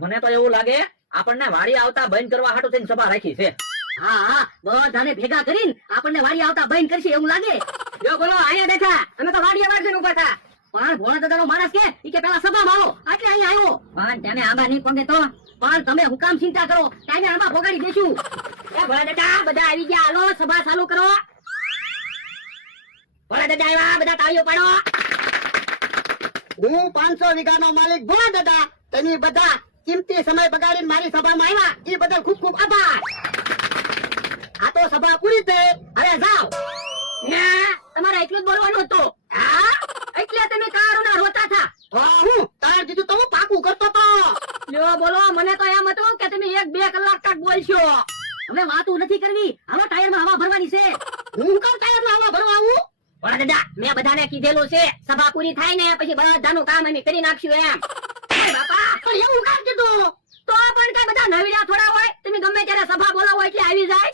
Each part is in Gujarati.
મને તો એવું લાગે આપણને વાડી આવતા બંધ કરવા હાટુ થઈને સભા રાખી છે. હા હા, બધાને ભેગા કરીને આપણને વાડી આવતા બંધ કરશે એવું લાગે. જો બોલો અહીંયા બેઠા, અમે તો વાડીએ વાળીને ઉભા થા. પણ ભોળા દાદાનો માણસ કે ઈ કે પેલા સભામાં આવો, એટલે અહીંયા આવ્યો. પણ તમે આંબા નહીં પગે તો? પણ તમે હું કામ ચિંતા કરો, ટાઈમે આંબા ભોગાડી દેશું. એ ભોળા દાદા બધા આવી ગયા, હાલો સભા ચાલુ કરો. ભોળા દાદા આવ્યા, બધા તાળીઓ પાડો. હું 500 વીઘાનો માલિક ભોળા દાદા, તમે બધા કિંમતી સમય બગાડીને મારી સભામાં આવ્યા, એ બદલ ખૂબ ખૂબ આભાર. આ તો સભા પૂરી થઈ, હવે જાઓ. તમારે એટલું જ બોલવાનું હતું. હા, એટલે તમે કારોના રોતા થા. હું તાર દીધું તો હું પાકું કરતો તો. લ્યો બોલો, મને તો એમ હતું કે તમે 1-2 કલાક તક બોલશો. હવે વાતું નથી કરવી, હાલો ટાયરમાં હવા ભરવાની છે. હું કામ ટાયરમાં હવા ભરવા આવું? ભોળા દાદા, મેં બધાને કીધેલું છે, સભા પૂરી થાય ને પછી બધાનું કામ અમે કરી નાખશું એમ. બાપા, પણ એવું કામ કીધું. તો પણ કઈ બધા નવીડા થોડા હોય, તમે ગમે ત્યારે સભા બોલાવો એટલે આવી જાય.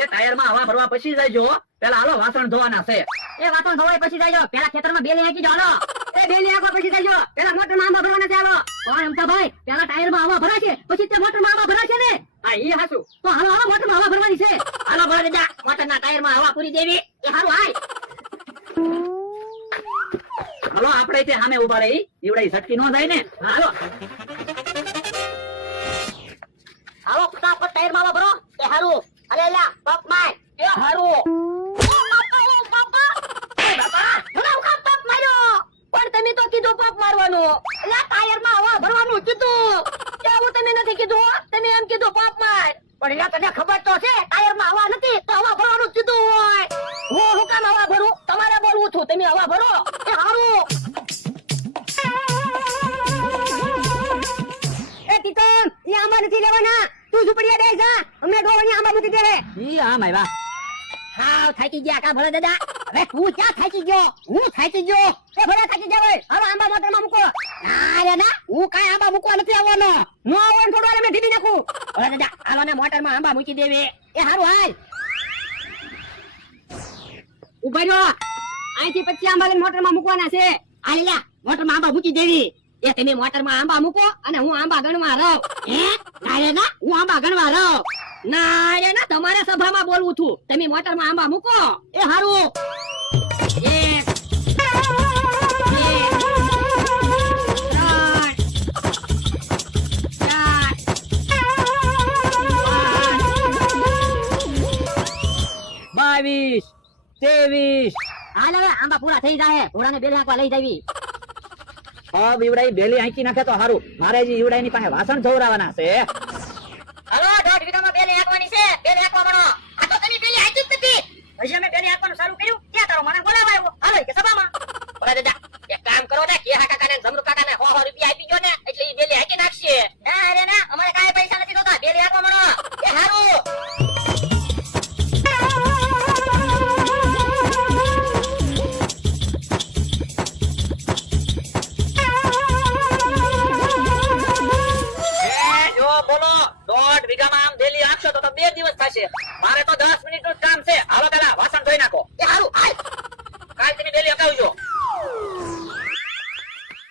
એ ટાયરમાં હવા ભરવા પછી જજો, પેલા હાલો વાસણ ધોવાના છે. એ વાસણ ધોવાય પછી જાયજો, પેલા ખેતરમાં બેલી નાખી જાઓ. એ બેલી નાખો પછી જાયજો, પેલા મોટરમાં આંબા ભરવાના છે. હાલો કોણ એમ તો ભાઈ, પેલા ટાયરમાં હવા ભરાશે પછી તે મોટરમાં આંબા ભરાશે ને. હા ઈ હાચું. તો હાલો હાલો મોટરમાં હવા ભરવાની છે. હાલો ભરા દાદા, મોટરના ટાયરમાં હવા પૂરી દેવી. એ હારું હાય. હાલો આપણે તે સામે ઉભા રહી, ઈવડે ઝટકી નો જાય ને. હાલો હાલો ફટાફટ ટાયરમાં હવા ભરો. એ હારું. અરે લા પપ માર. એ હારું. પણ તમે તો કીધું પપ મારવાનું. એટલે ટાયરમાં હવા ભરવાનું કીધું. એવું તમે નથી કીધું, તમે એમ કીધું પપ માર. પણ એના તને ખબર તો છે ટાયરમાં હવા નથી તો હવા ભરવાનું જ કીધું હોય. હું કામ હવા ભરું? તમારે બોલવું છું, તમે હવા ભરો. એ હારું. એ તીતમ, ઈ આંબા નથી લેવાના. તું ઝૂંપડીએ બેસ જા, અમને ડોવાની આંબા મૂકી દે. ઈ આમ આવ્યા. હાવ થાકી ગયા કા ભોળા દાદા? હવે તું ક્યાં થાકી ગયો? હું થાકી ગયો. એ ભોળા થાકી ગયા હોય, હાલો આંબા મોટરમાં મૂકો. ના રે ના, હું કાંઈ આંબા મૂકવા નથી આવવાનો. હું આવવાનું થોડું વાર મેં ઢીલી નાખું. ભોળા દાદા, હાલો ને મોટરમાં આંબા મૂકી દેવી. એ હારું હાલ. ઉભા રહ્યો. અહીંથી પછી આંબા લઈને મોટરમાં મૂકવાના છે. હાલ લે, મોટરમાં આંબા મૂકી દેવી. એ તમે મોટરમાં આંબા મૂકો અને હું આંબા ગણવા રહું. હે? ના રે ના, હું આંબા ગણવા રહું. ના રે ના, તમારે સભામાં બોલવું છું. તમે મોટરમાં આંબા મૂકો. એ હારું. એક, બે, ત્રણ, 22, 23. હાલ હવે આંબા પૂરા થઈ જાય. ઘોડાને બેલી આંકવા લઈ જાવી. હવે ઈવડાઈ બેલી આંકી નાખે તો હારું. મારે જે ઈવડાઈની પાસે વાસણ ધોવરાવાના છે. હાલો 1.5 વીઘામાં બેલી આંકવાની છે. બેલી આંકવા મળો. આ તો તમે બેલી આંકી જ નથી. હજી અમે બેલી આંકવાનું ચાલુ કર્યું ત્યાં તારો મને બોલાવા આવ્યો. હાલો કે સભામાં. ભોળા દાદા, એક કામ કરો ને, કેહા કાકાને જમરૂ કાકાને 100 રૂપિયા આપી ગયો ને એટલે ઈ બેલી આંકી નાખશે. ના રે ના, અમારે કાંઈ પૈસા નથી જોતા. બેલી આંકવા મળો. એ હારું. બોલો 1.5 વીઘામાં આમ ડેલી આપશો તો 2 દિવસ થશે. મારે તો 10 મિનિટનું જ કામ છે. હાલો પેલા વાસણ ધોઈ નાખો. એ હારું હાલ. કાલ તમે ડેલી અકાવજો.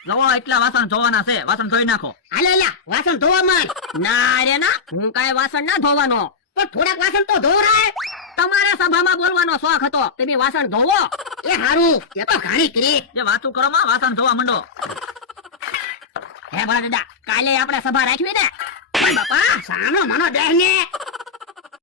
નવો એટલા વાસણ ધોવાના છે, વાસણ ધોઈ નાખો. હાલે લ્યા, વાસણ ધોવા માંડ. ના રે ના, હું કાંઈ વાસણ ના ધોવાનો. પણ થોડાક વાસણ તો ધોરાય. તમારે સભામાં બોલવાનો શોખ હતો, તમે વાસણ ધોવો. એ હારું, એ તો ઘણી કરી. જે વાતું કરો માં વાસણ ધોવા માંડો. હે ભોળા દાદા, કાલે આપણે સભા રાખવી ને. પણ બાપા, સાનો મનો દેહ ને.